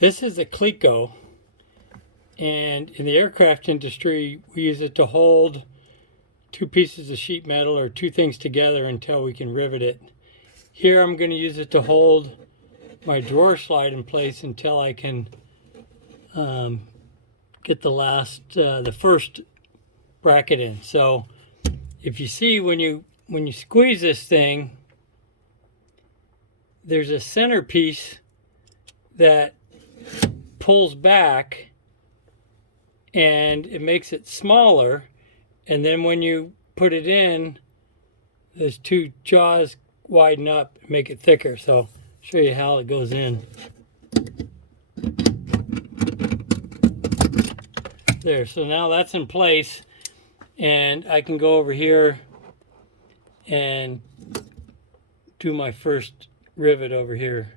This is a Cleco, and in the aircraft industry, we use it to hold two pieces of sheet metal or two things together until we can rivet it. Here I'm going to use it to hold my drawer slide in place until I can get the first bracket in. So if you see when you squeeze this thing, there's a centerpiece that pulls back and it makes it smaller, and then when you put it in, those two jaws widen up and make it thicker. So I'll show you how it goes in. There, so now that's in place, and I can go over here and do my first rivet over here.